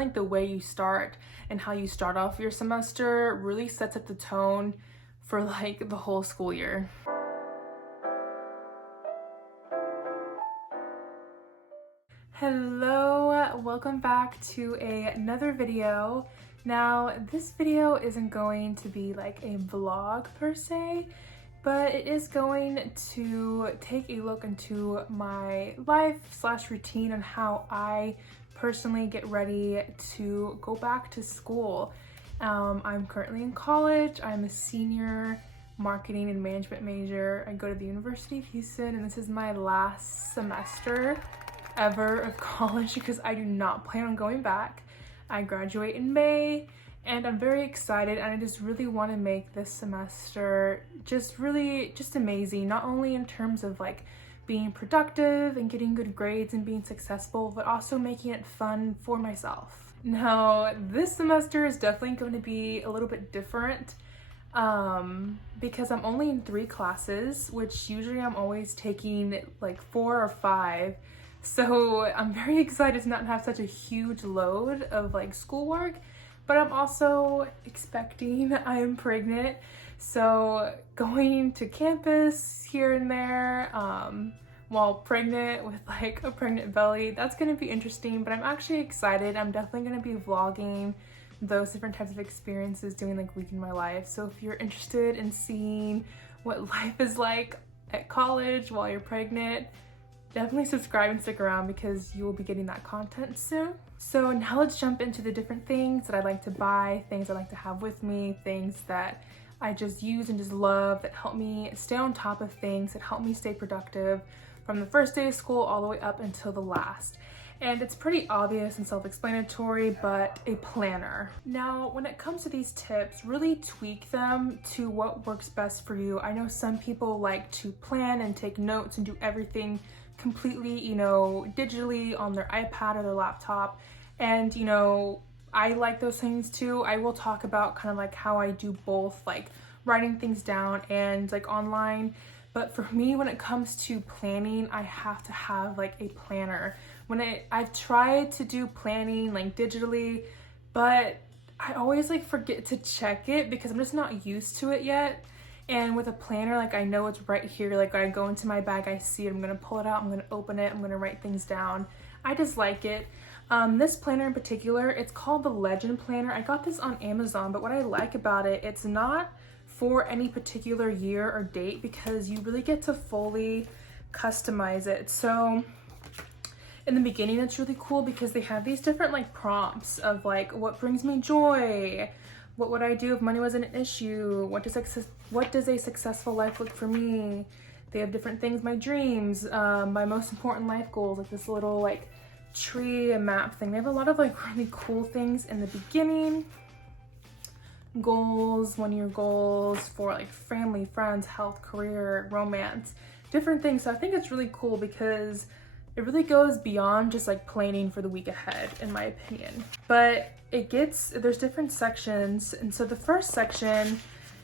Like the way you start and how you start off your semester really sets up the tone for like the whole school year. Hello, welcome back to another video. Now, this video isn't going to be like a vlog per se, but it is going to take a look into my life/routine on how I personally get ready to go back to school. I'm currently in college. I'm a senior marketing and management major. I go to the University of Houston, and this is my last semester ever of college because I do not plan on going back. I graduate in May, and I'm very excited, and I just really want to make this semester just amazing, not only in terms of like being productive and getting good grades and being successful, but also making it fun for myself. Now, this semester is definitely going to be a little bit different because I'm only in 3 classes, which usually I'm always taking like 4 or 5. So I'm very excited to not have such a huge load of like schoolwork, but I'm also expecting I am pregnant. So going to campus here and there while pregnant with like a pregnant belly, that's going to be interesting, but I'm actually excited. I'm definitely going to be vlogging those different types of experiences during like week in my life. So if you're interested in seeing what life is like at college while you're pregnant, definitely subscribe and stick around because you will be getting that content soon. So now let's jump into the different things that I like to buy, things I like to have with me, things that I just use and just love that help me stay on top of things, that help me stay productive from the first day of school all the way up until the last. And it's pretty obvious and self-explanatory, but a planner. Now, when it comes to these tips, really tweak them to what works best for you. I know some people like to plan and take notes and do everything completely, digitally on their iPad or their laptop. And, I like those things too. I will talk about kind of like how I do both, like writing things down and like online. But for me, when it comes to planning, I have to have like a planner. I've tried to do planning like digitally, but I always like forget to check it because I'm just not used to it yet. And with a planner, like I know it's right here. Like I go into my bag, I see it, I'm gonna pull it out, I'm gonna open it, I'm gonna write things down. I just like it. This planner in particular, it's called the Legend Planner. I got this on Amazon, but what I like about it, it's not for any particular year or date because you really get to fully customize it. So in the beginning, it's really cool because they have these different like prompts of like, what brings me joy? What would I do if money wasn't an issue? What does a successful life look for me? They have different things, my dreams, my most important life goals, like this little like tree and map thing. They have a lot of like really cool things in the beginning. Goals, 1-year goals for like family, friends, health, career, romance, different things. So I think it's really cool because it really goes beyond just like planning for the week ahead, in my opinion. But there's different sections. And so the first section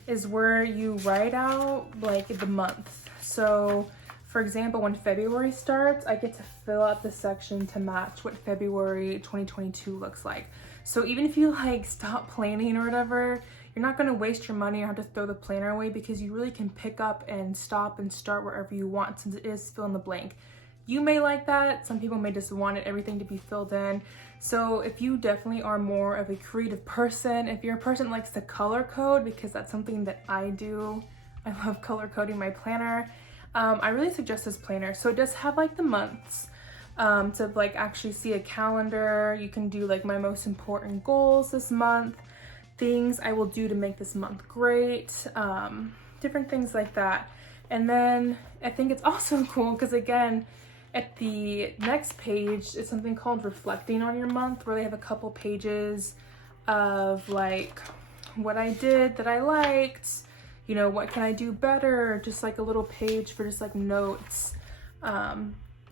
is where you write out like the month. So for example, when February starts, I get to fill out the section to match what February 2022 looks like. So even if you like stop planning or whatever, you're not going to waste your money or have to throw the planner away because you really can pick up and stop and start wherever you want, since it is fill in the blank. You may like that. Some people may just want everything to be filled in. So if you definitely are more of a creative person, if you're a person that likes to color code, because that's something that I do, I love color coding my planner, I really suggest this planner. So it does have like the months to like actually see a calendar. You can do like my most important goals this month, things I will do to make this month great, different things like that. And then I think it's also cool because again, at the next page is something called Reflecting on Your Month, where they have a couple pages of like what I did that I liked, what can I do better, just like a little page for just like notes,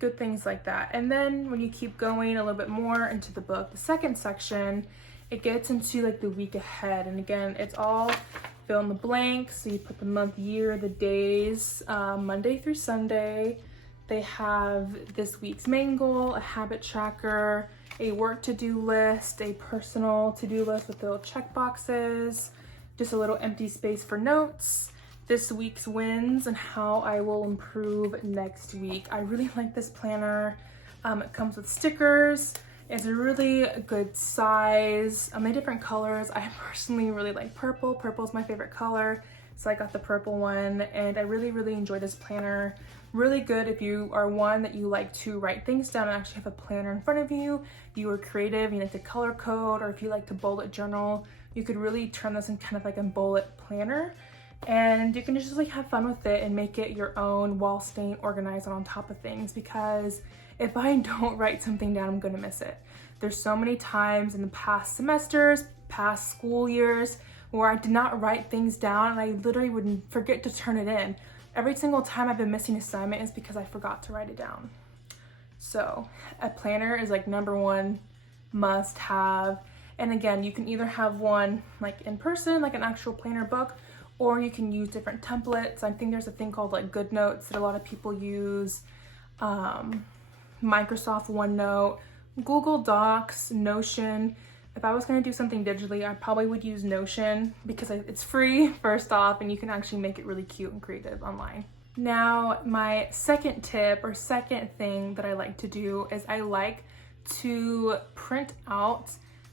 good things like that. And then when you keep going a little bit more into the book, the second section, it gets into like the week ahead. And again, it's all fill in the blanks. So you put the month, year, the days, Monday through Sunday. They have this week's main goal, a habit tracker, a work to-do list, a personal to-do list with little check boxes, just a little empty space for notes, this week's wins, and how I will improve next week. I really like this planner. It comes with stickers. It's a really good size. Many different colors. I personally really like purple. Purple is my favorite color, so I got the purple one, and I really enjoy this planner. Really good if you are one that you like to write things down and actually have a planner in front of you. You are creative, you like to color code, or if you like to bullet journal, you could really turn this in kind of like a bullet planner, and you can just like have fun with it and make it your own while staying organized and on top of things, because if I don't write something down, I'm gonna miss it. There's so many times in the past semesters, past school years, where I did not write things down and I literally would forget to turn it in. Every single time I've been missing assignment is because I forgot to write it down. So a planner is like number one must have. And again, you can either have one like in person, like an actual planner book, or you can use different templates. I think there's a thing called like GoodNotes that a lot of people use. Microsoft OneNote, Google Docs, Notion. If I was going to do something digitally, I probably would use Notion because it's free, first off, and you can actually make it really cute and creative online. Now, my second tip or second thing that I like to do is I like to print out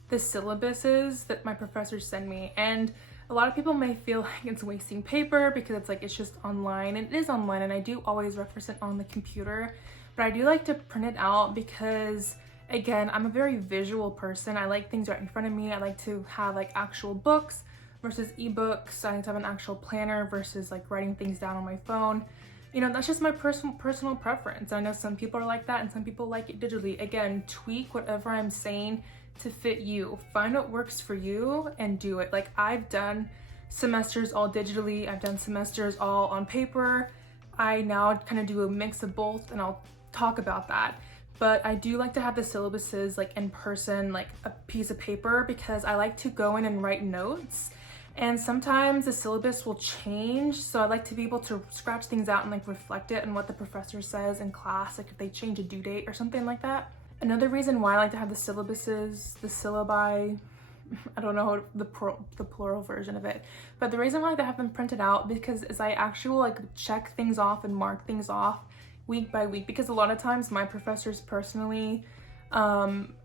the syllabuses that my professors send me. And a lot of people may feel like it's wasting paper because it's just online, and it is online, and I do always reference it on the computer. But I do like to print it out because, again, I'm a very visual person. I like things right in front of me. I like to have like actual books versus ebooks. I like to have an actual planner versus like writing things down on my phone. You know, that's just my personal preference. I know some people are like that and some people like it digitally. Again, tweak whatever I'm saying to fit you. Find what works for you and do it. Like, I've done semesters all digitally. I've done semesters all on paper. I now kind of do a mix of both, and I'll talk about that. But I do like to have the syllabuses like in person, like a piece of paper, because I like to go in and write notes, and sometimes the syllabus will change, so I like to be able to scratch things out and like reflect it on what the professor says in class, like if they change a due date or something like that. Another reason why I like to have the syllabuses, the syllabi, I don't know the plural version of it, but the reason why I like to have them printed out because is I actually will like check things off and mark things off week by week, because a lot of times my professors personally,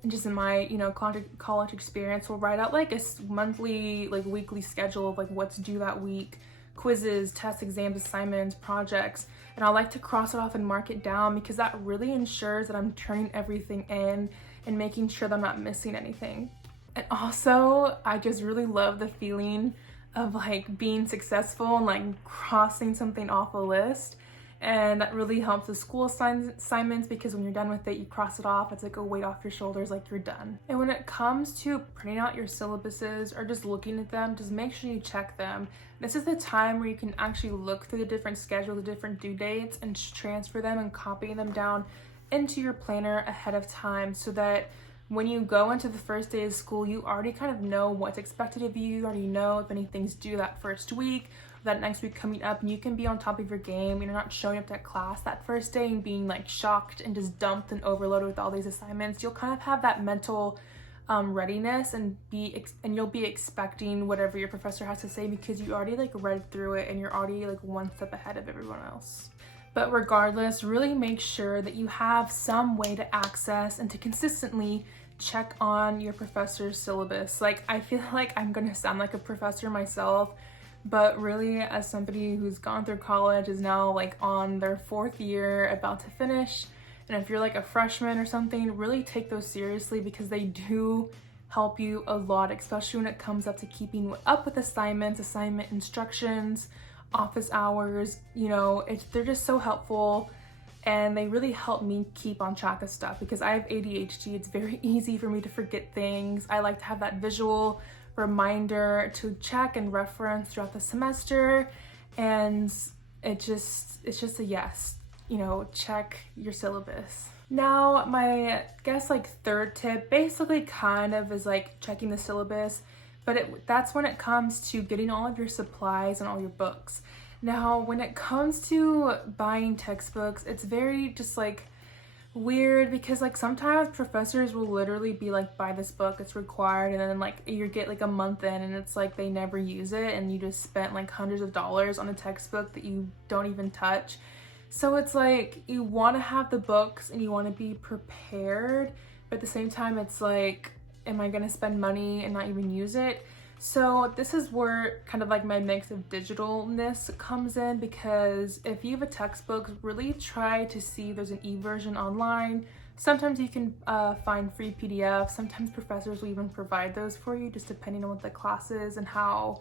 just in my, you know, college experience, will write out like a monthly, like weekly schedule of like what's due that week, quizzes, tests, exams, assignments, projects, and I like to cross it off and mark it down because that really ensures that I'm turning everything in and making sure that I'm not missing anything. And also, I just really love the feeling of like being successful and like crossing something off a list. And that really helps with school assignments, because when you're done with it, you cross it off. It's like a weight off your shoulders, like you're done. And when it comes to printing out your syllabuses or just looking at them, just make sure you check them. This is the time where you can actually look through the different schedules, the different due dates, and transfer them and copy them down into your planner ahead of time, so that when you go into the first day of school, you already kind of know what's expected of you. You already know if anything's due that first week, that next week coming up, and you can be on top of your game. You're not showing up to class that first day and being like shocked and just dumped and overloaded with all these assignments. You'll kind of have that mental readiness and you'll be expecting whatever your professor has to say, because you already like read through it and you're already like one step ahead of everyone else. But regardless, really make sure that you have some way to access and to consistently check on your professor's syllabus. Like, I feel like I'm gonna sound like a professor myself, but really, as somebody who's gone through college, is now like on their 4th year, about to finish, and if you're like a freshman or something, really take those seriously, because they do help you a lot, especially when it comes up to keeping up with assignments, assignment instructions, office hours. You know, they're just so helpful, and they really help me keep on track of stuff, because I have ADHD. It's very easy for me to forget things. I like to have that visual reminder to check and reference throughout the semester, and it's just a yes, you know, check your syllabus. Now, my guess like third tip basically kind of is like checking the syllabus, but that's when it comes to getting all of your supplies and all your books. Now, when it comes to buying textbooks, it's very just like weird because like sometimes professors will literally be like, buy this book, it's required, and then like you get like a month in and it's like they never use it and you just spent like hundreds of dollars on a textbook that you don't even touch. So it's like you want to have the books and you want to be prepared, but at the same time it's like, am I gonna spend money and not even use it? So this is where kind of like my mix of digitalness comes in, because if you have a textbook, really try to see if there's an e-version online. Sometimes you can find free PDFs. Sometimes professors will even provide those for you, just depending on what the class is and how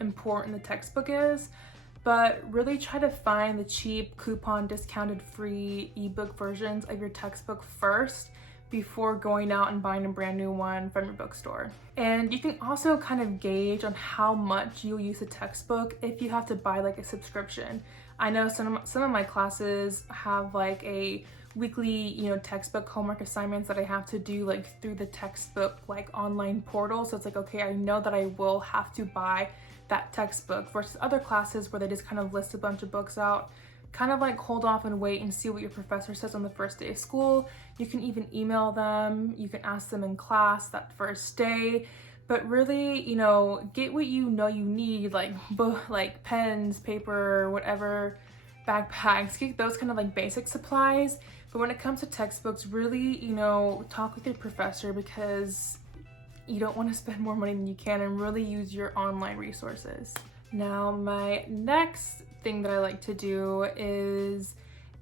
important the textbook is. But really try to find the cheap, coupon, discounted, free ebook versions of your textbook first before going out and buying a brand new one from your bookstore. And you can also kind of gauge on how much you'll use a textbook if you have to buy like a subscription. I know some of my classes have like a weekly, textbook homework assignments that I have to do like through the textbook like online portal. So it's like, okay, I know that I will have to buy that textbook, versus other classes where they just kind of list a bunch of books out. Kind of like hold off and wait and see what your professor says on the first day of school. You can even email them, you can ask them in class that first day, but really, get what you need, like pens, paper, whatever, backpacks, get those kind of like basic supplies. But when it comes to textbooks, really, talk with your professor, because you don't want to spend more money than you can, and really use your online resources. Now, my next thing that I like to do is,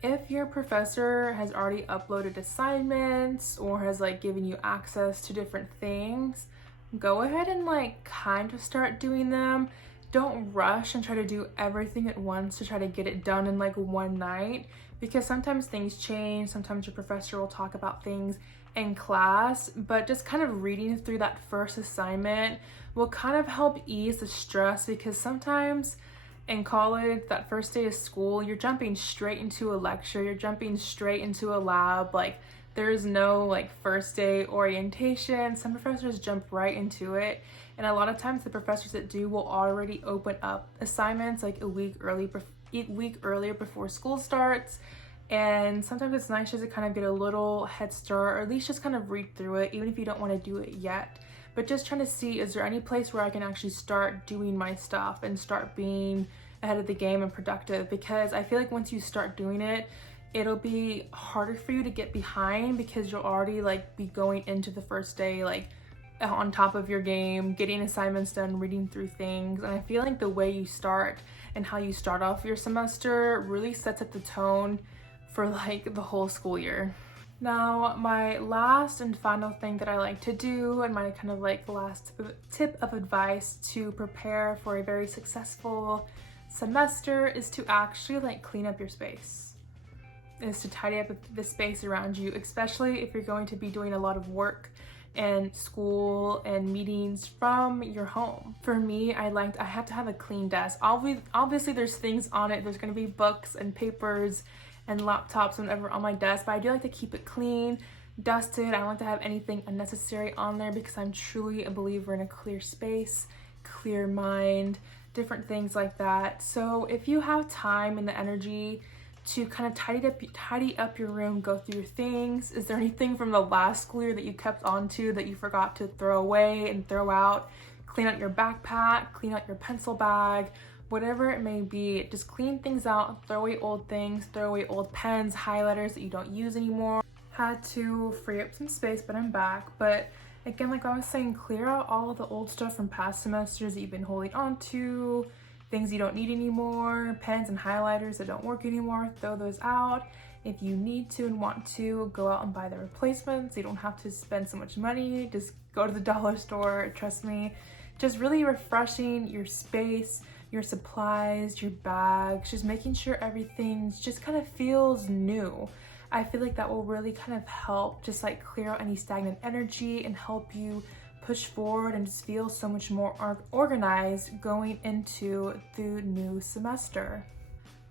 if your professor has already uploaded assignments or has like given you access to different things, go ahead and like kind of start doing them. Don't rush and try to do everything at once to try to get it done in like one night, because sometimes things change. Sometimes your professor will talk about things in class, but just kind of reading through that first assignment will kind of help ease the stress, because sometimes in college, that first day of school, you're jumping straight into a lecture, you're jumping straight into a lab, like there's no like first day orientation. Some professors jump right into it, and a lot of times the professors that do will already open up assignments like a week earlier before school starts. And sometimes it's nice just to kind of get a little head start, or at least just kind of read through it, even if you don't want to do it yet. But just trying to see, is there any place where I can actually start doing my stuff and start being ahead of the game and productive? Because I feel like once you start doing it, it'll be harder for you to get behind, because you'll already like be going into the first day like on top of your game, getting assignments done, reading through things. And I feel like the way you start and how you start off your semester really sets up the tone for like the whole school year. Now, my last and final thing that I like to do, and my kind of like last tip of advice to prepare for a very successful semester, is to actually like clean up your space. Is to tidy up the space around you, especially if you're going to be doing a lot of work and school and meetings from your home. For me, I have to have a clean desk. Obviously there's things on it. There's going to be books and papers and laptops and whatever on my desk, but I do like to keep it clean, dusted. I don't like to have anything unnecessary on there, because I'm truly a believer in a clear space, clear mind, different things like that. So if you have time and the energy to kind of tidy up your room, go through your things. Is there anything from the last school year that you kept onto that you forgot to throw away and throw out? Clean out your backpack, clean out your pencil bag, whatever it may be. Just clean things out, throw away old things, throw away old pens, highlighters that you don't use anymore. Had to free up some space, but I'm back. But again, like I was saying, clear out all of the old stuff from past semesters that you've been holding on to, things you don't need anymore, pens and highlighters that don't work anymore, throw those out. If you need to and want to, go out and buy the replacements. You don't have to spend so much money. Just go to the dollar store, trust me. Just really refreshing your space, your supplies, your bags, just making sure everything just kind of feels new. I feel like that will really kind of help just like clear out any stagnant energy and help you push forward and just feel so much more organized going into the new semester.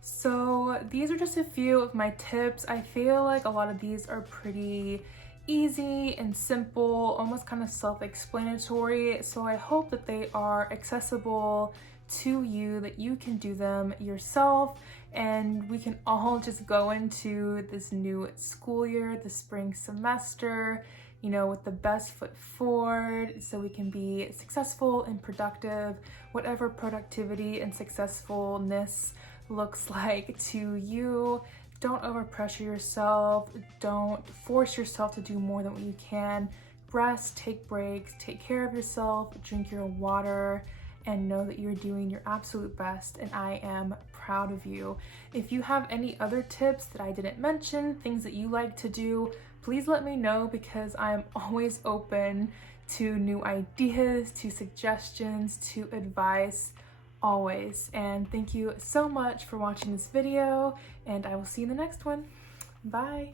So these are just a few of my tips. I feel like a lot of these are pretty easy and simple, almost kind of self-explanatory. So I hope that they are accessible to you, that you can do them yourself, and we can all just go into this new school year, the spring semester, you know, with the best foot forward, so we can be successful and productive, whatever productivity and successfulness looks like to you. Don't overpressure yourself. Don't force yourself to do more than what you can. Rest, take breaks, take care of yourself, drink your water, and know that you're doing your absolute best, and I am proud of you. If you have any other tips that I didn't mention, things that you like to do, please let me know, because I'm always open to new ideas, to suggestions, to advice, always. And thank you so much for watching this video, and I will see you in the next one. Bye.